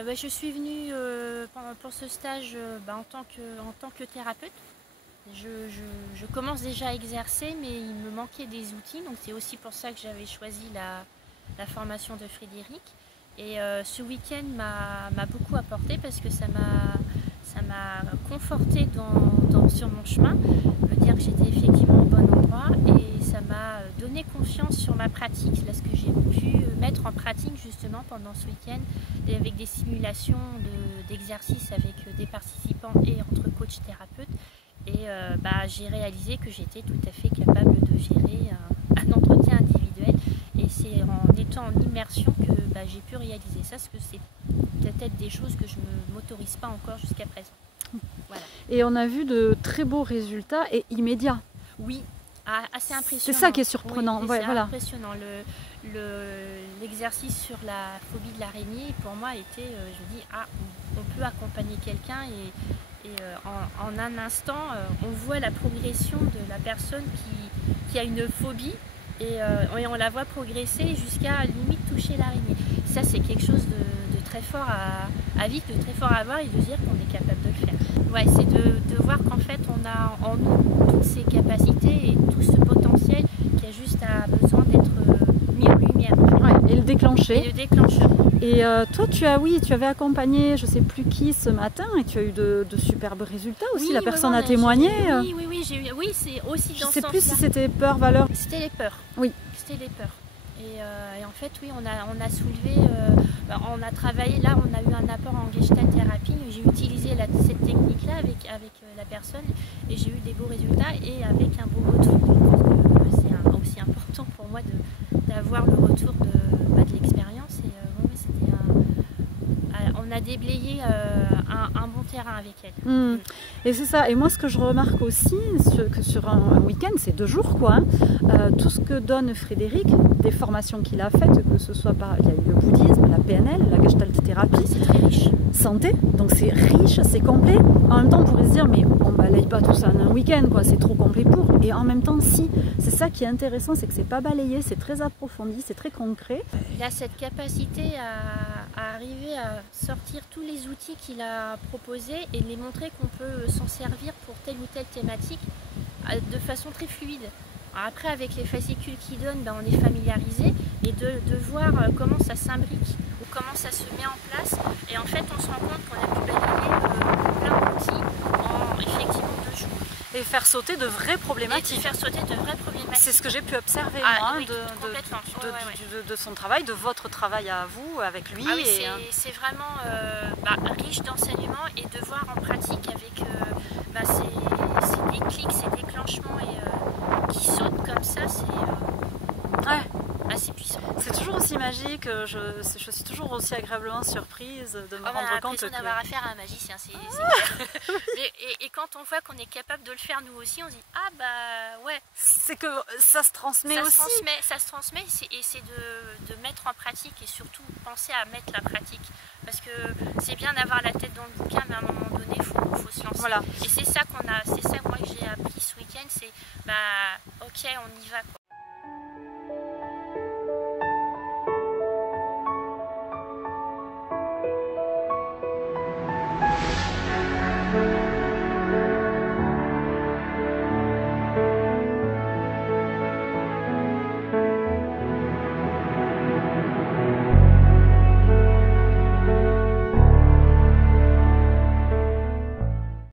Je suis venue pour ce stage en tant que thérapeute. Je commence déjà à exercer, mais il me manquait des outils, donc c'est aussi pour ça que j'avais choisi la formation de Frédéric. Et ce week-end m'a beaucoup apporté parce que ça m'a conforté sur mon chemin, me dire que j'étais effectivement au bon endroit, et ça m'a donné confiance sur ma pratique, là, ce que j'ai pu mettre en pratique justement pendant ce week-end, et avec des simulations d'exercices avec des participants et entre coach thérapeute. Et j'ai réalisé que j'étais tout à fait capable de gérer un entretien individuel, et c'est en étant en immersion que j'ai pu réaliser ça, parce que c'est peut-être des choses que je ne m'autorise pas encore jusqu'à présent. Voilà. Et on a vu de très beaux résultats et immédiats. Oui, assez impressionnant. C'est ça qui est surprenant. Oui, ouais, c'est voilà. impressionnant. L'exercice sur la phobie de l'araignée, pour moi, était, je dis, on peut accompagner quelqu'un et en un instant, on voit la progression de la personne qui a une phobie, et on la voit progresser jusqu'à limite toucher l'araignée. Ça, c'est quelque chose de très fort à vivre, de très fort à voir, et de dire qu'on est capable de le faire. Ouais, c'est de voir qu'en fait, on a en nous toutes ces capacités et tout ce potentiel qui a juste besoin d'être mis en lumière. Ouais, et le déclencher. Et le déclencheur. Et toi, tu avais accompagné, je ne sais plus qui ce matin, et tu as eu de superbes résultats aussi. Oui, la personne a témoigné. Oui, j'ai eu. Oui, c'est aussi dans ce sens-là. Je ne sais plus si c'était peur, valeur. C'était les peurs. Oui. C'était les peurs. Et en fait, oui, on a soulevé, on a travaillé, là, on a eu un apport en Gestalt thérapie. J'ai utilisé cette technique-là avec la personne, et j'ai eu des beaux résultats et avec un beau retour. C'est aussi important pour moi d'avoir le retour de l'expérience. Et on a déblayé un bon terrain avec elle. Et c'est ça. Et moi, ce que je remarque aussi, que sur un week-end, c'est 2 jours, quoi. Tout ce que donne Frédéric, des formations qu'il a faites, que ce soit il y a eu le bouddhisme, la PNL, la Gestalt thérapie, c'est très riche. Santé, donc c'est riche, c'est complet. En même temps, on pourrait se dire, mais on balaye pas tout ça en un week-end, quoi. C'est trop complet pour. Et en même temps, si. C'est ça qui est intéressant, c'est que c'est pas balayé, c'est très approfondi, c'est très concret. Il a cette capacité à arriver à sortir tous les outils qu'il a proposés et les montrer qu'on peut s'en servir pour telle ou telle thématique de façon très fluide. Alors après, avec les fascicules qu'il donne, on est familiarisé, et de voir comment ça s'imbrique ou comment ça se met en place. Et en fait, on se rend compte qu'on a pu balayer plein d'outils en effectivement 2 jours. Et faire sauter de vraies problématiques. C'est ce que j'ai pu observer moi, oui, de son travail, de votre travail à vous, avec lui. C'est vraiment riche d'enseignements, et de voir en pratique avec ces déclics, ces déclenchements qui sautent comme ça, c'est assez puissant. C'est toujours aussi magique, je suis toujours aussi agréablement surprise de me rendre compte que... d'avoir affaire à un magicien, c'est clair. et quand on voit qu'on est capable de le faire nous aussi, on se dit ouais. C'est que ça se transmet aussi. Ça se transmet, et c'est de mettre en pratique, et surtout penser à mettre la pratique. Parce que c'est bien d'avoir la tête dans le bouquin, mais à un moment donné, il faut se lancer. Voilà. Et c'est ça moi que j'ai appris ce week-end, c'est ok, on y va, quoi.